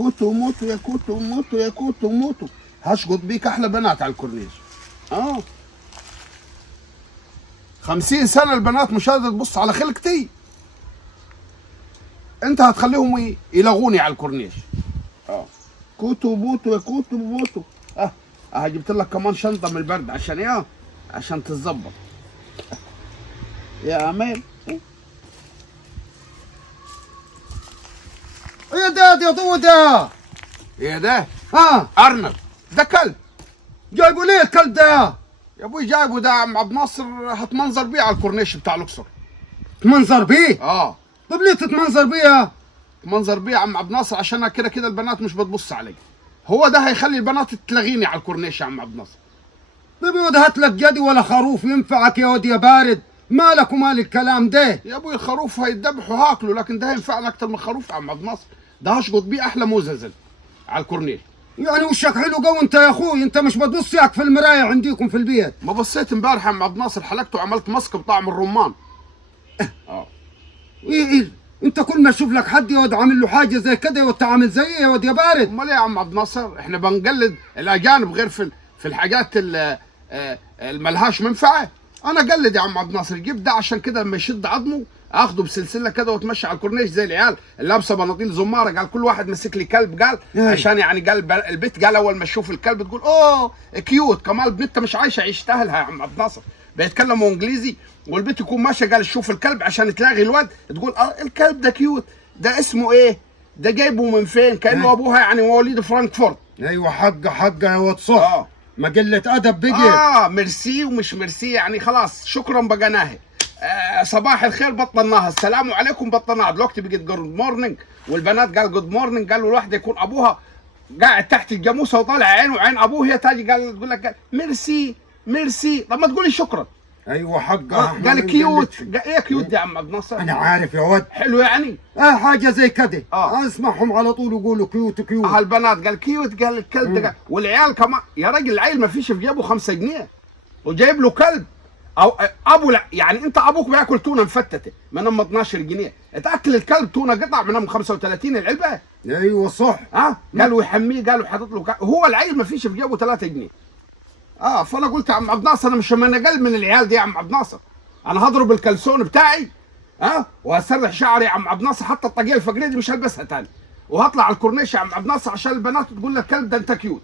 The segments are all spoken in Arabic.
كوتو موتو يا كوتو موتو يا كوتو موتو، هشقط بيك احلى بنات على الكورنيش. 50 سنة البنات مش قادرة تبص على خلقتي، انت هتخليهم يلغوني على الكورنيش. كوتو بوتو يا كوتو بوتو. جبت لك كمان شنطة من البرد عشان ايه؟ عشان تتظبط يا امال. ايه ده يا ضو ده؟ ايه ده؟ ارنب. ده كلب. جايبه ليه الكلب ده؟ يا ابوي جايبه ده عم عبد الناصر، هتمنظر بيه على الكورنيش بتاع الاقصر. تمنظر بيه؟ طب ليه تتمنظر بيه؟ تمنظر بيه يا عم عبد الناصر عشان كده كده البنات مش بتبص علي. هو ده هيخلي البنات تلغيني على الكورنيش يا عم عبد الناصر. طيب يا ود هات لك جدي ولا خروف ينفعك يا ود يا بارد، مالك ومال الكلام ده؟ يا ابوي الخروف هيتذبح وهاكله، لكن ده هينفعنا اكتر من الخروف يا عم عبد الناصر. ده هشقط بيه احلى موززل على الكورنيش. يعني وشك حلو قوي انت يا اخوي، انت مش بتبص ياك في المرايه عندكم في البيت؟ ما بصيت امبارح يا عم عبد الناصر، حلقته وعملت مسك بطعم الرمان. ايه انت كل ما اشوف لك حد يا ود عامل له حاجه زي كده وانت عامل زيي يا ود يا بارد. امال ايه يا عم عبد الناصر؟ احنا بنقلد الاجانب غير في الحاجات اللي ملهاش منفعه. انا قلد يا عم عبد الناصر، جيب ده عشان كده لما يشد عظمه اخده بسلسله كده واتمشى على الكورنيش زي العيال اللي لابسه بناطيل زماره. قال كل واحد مسك لي كلب، قال عشان يعني قال البيت، قال اول ما تشوف الكلب تقول اوه كيوت. كمال بنتها مش عايشه عيشتها لها يا عم عبد الناصر، بيتكلموا انجليزي، والبيت يكون ماشي قال شوف الكلب عشان تلاغي الواد تقول الكلب ده كيوت. ده اسمه ايه؟ ده جايبه من فين؟ كانه ابوها يعني مواليد فرانكفورت. ايوه حقه يا ود صح. ما قله ادب بقي. ميرسي ومش ميرسي يعني خلاص شكرا بقناها. صباح الخير بطلناها، السلام عليكم بطلناها، دلوقتي بقت جود مورنينج، والبنات قال جود مورنينج. قالوا الواحده يكون ابوها قاعد تحت الجاموسه وطالع عينه وعين ابوه، هي تاجي قال تقول لك ميرسي ميرسي. طب ما تقولي شكرا. ايوه حقه. قال كيوت. ايه كيوت دي يا عم عبد الناصر؟ انا عارف يا ود. حلو يعني؟ حاجه زي كده. اسمعهم على طول يقولوا كيوت كيوت. البنات قال كيوت، قال الكلب ده، والعيال كمان. يا راجل العيل ما فيش في جيبه 5 جنيه وجايب له كلب. او ابو يعني انت ابوك بياكل تونه مفتته من ام 12 جنيه، تاكل الكلب تونه قطع من ام 35 العلبه. ايوه صح. قالوا يحميه، قالوا حاطط له هو العيل ما فيش في جيبه 3 جنيه. فانا قلت يا عم عبد الناصر انا مش من اقل من العيال دي يا عم عبد الناصر، انا هضرب الكلسون بتاعي وهسرح شعري يا عم عبد الناصر، حتى الطاقيه الفقريه دي مش هلبسها تاني، وهطلع على الكورنيش يا عم عبد الناصر عشان البنات تقول لك الكلب ده انت كيوت.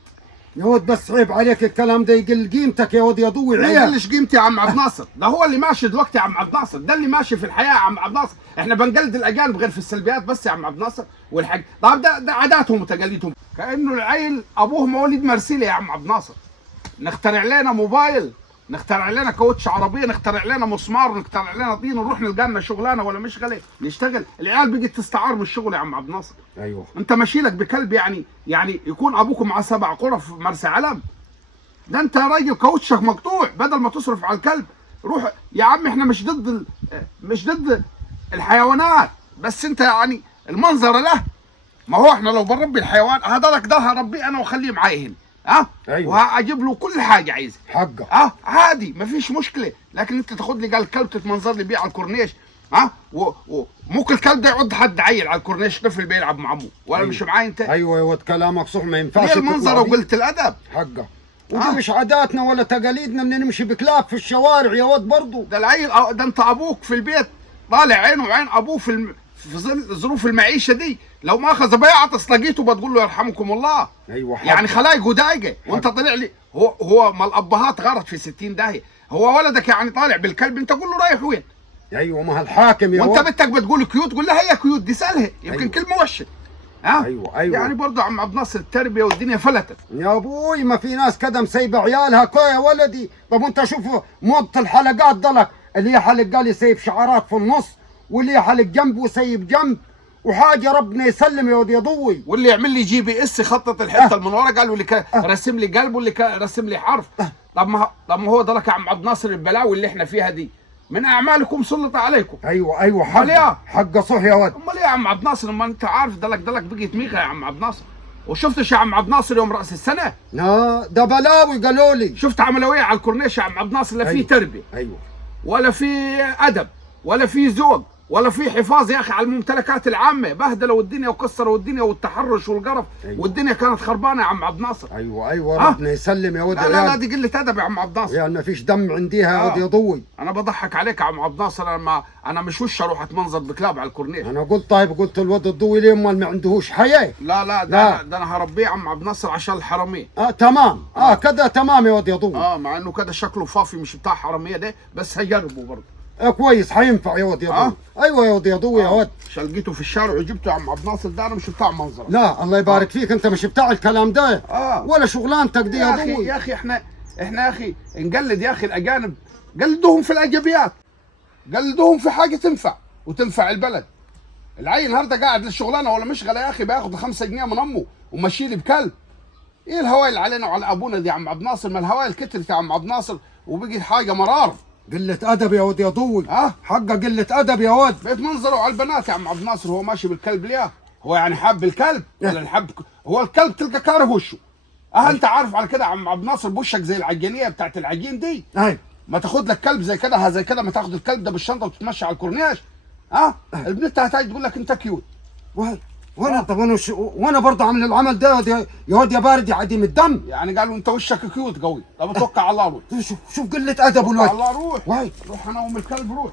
يا ود بس عيب عليك الكلام ده، يقل قيمتك يا ود يا ضوي. ما يقلش قيمتي يا عم عبد الناصر، ده هو اللي ماشي دلوقتي يا عم عبد الناصر، ده اللي ماشي في الحياه يا عم عبد الناصر. احنا بنقلد الاجانب غير في السلبيات بس يا عم عبد الناصر والحاج. طب ده عاداتهم وتقاليدهم، كانه العيل ابوه مواليد مرسيليا يا عم عبد الناصر. نخترع لنا موبايل، نخترع لنا كاوتش عربيه، نخترع لنا مسمار، نخترع لنا طين، نروح نلقى لنا شغلانه ولا مش غالي نشتغل. العيال بقت تستعار من الشغل يا عم عبد الناصر. ايوه انت ماشي لك بكلب يعني يكون ابوك معاه 7 قرى في مرسى علم. ده انت يا راجل كاوتشك مقطوع، بدل ما تصرف على الكلب روح يا عم. احنا مش ضد الحيوانات، بس انت يعني المنظر له. ما هو احنا لو بنربي الحيوان هذا لك ده هربيه انا واخليه معايا هنا أيوة. وهجيب له كل حاجه عايزها حقه عادي مفيش مشكله. لكن انت تاخد لي قال الكلب تتمنظر لي بيه على الكورنيش وممكن الكلب ده يعض حد عيل على الكورنيش، طفل بيلعب مع ابوه ولا أيوة. مش معايا انت؟ ايوه يا ود كلامك صح، ما ينفعش ليه المنظر وقلت الادب. حقه. ودي مش عاداتنا ولا تقاليدنا ان نمشي بكلاب في الشوارع يا ود برضه. ده العيل ده انت ابوك في البيت طالع عينه وعين ابوه في ظل ظروف المعيشه دي، لو ما اخذ بيعه تصلقيته بتقول له يرحمكم الله. ايوه حقه. يعني خلايق ودايقه وانت طلع لي هو ما الابهات غلط في 60 داهيه. هو ولدك يعني طالع بالكلب انت قول له رايح وين؟ ايوه ما الحاكم يا وانت بنتك بتقول كيوت قول لها هي كيوت دي سالها يمكن أيوة. كلمه وحشه. ايوه يعني برضه عم عبد الناصر التربيه والدنيا فلتت يا ابوي. ما في ناس كده مسيبه عيالها كو يا ولدي. طب انت شوف موضه الحلقات ضلك، اللي يحلق قال يسيب شعرات في النص، واللي يحلق جنب ويسيب جنب، وحاجه ربنا يسلم يا ود يا ضوي. واللي يعمل لي جي بي اس خطط الحته من ورا قال واللي رسم لي قلب واللي رسم لي حرف. طب ما هو ده لك يا عم عبد الناصر البلاوي اللي احنا فيها دي من اعمالكم سلط عليكم. ايوه حقه صح يا ود. امال ايه يا عم عبد الناصر؟ ما انت عارف دلك بقيت ميغه يا عم عبد الناصر. وشفتش يا عم عبد الناصر يوم راس السنه؟ ده بلاوي قالوا لي. شفت عملويه على الكورنيش يا عم عبد الناصر؟ لا في تربيه ايوه ولا في ادب ولا في ذوق ولا في حفاظ يا اخي على الممتلكات العامه، بهدلوا الدنيا وكسروا الدنيا والتحرش والقرف. أيوة. والدنيا كانت خربانه يا عم عبد الناصر. ايوه ربنا يسلم يا ولد. لا لا لا دي قله ادب يا عم عبد الناصر. يعني ما فيش دم عنديها يا ولد يا ضوي. انا بضحك عليك يا عم عبد الناصر. انا مش وش اروح اتمنظر بكلاب على الكورنيش. انا قلت طيب، قلت الولد الضوي ليه امال ما عندهوش حياه؟ لا ده انا هربيه يا عم عبد الناصر عشان الحراميه. تمام. كده تمام يا ولد يا ضوي. مع انه كده شكله فافي مش بتاع حراميه ده، بس هيجربه برضه. كويس حينفع يا ولد يا ضوي. ايوه يا ولد يا ضوي يا ولد. شلقيته في الشارع وجبته يا عم عبد الناصر ده، انا مش بتاع منظر. لا الله يبارك فيك، انت مش بتاع الكلام ده. ولا شغلانتك دي يا ضوي. يا اخي احنا يا اخي نقلد يا اخي الاجانب، قلدوهم في الايجابيات، قلدوهم في حاجه تنفع وتنفع البلد. العيل النهارده قاعد للشغلانه ولا مشغله يا اخي، بياخد 5 جنيه من امه وماشي لي بكلب. ايه الهوايه اللي علينا وعلى ابونا دي يا عم عبد الناصر؟ ما الهوايه كترت يا عم عبد الناصر وبقي حاجه مرار. قلة أدب يا ود يا ضوي. حقه قلة أدب يا ود. بقيت منظره على البنات يا عم عبد الناصر وهو ماشي بالكلب ليه؟ هو يعني حب الكلب ولا الحب؟ هو الكلب تلقى كاره وشه. انت عارف على كده يا عم عبد الناصر بوشك زي العجينيه بتاعت العجين دي. ما تاخد لك كلب زي كده زي كده، ما تاخد الكلب ده بالشنطه وتتمشى على الكورنيش. البنت هتيجي تقول لك انت كيوت. وانا طب وانا برضه عامل العمل ده يا واد يا بارد يا عديم الدم. يعني قالوا انت وشك كيوت قوي. طب اتوكل على الله روح. شوف قلة أدبه الواد. على الله روح. روح انا ام الكلب روح.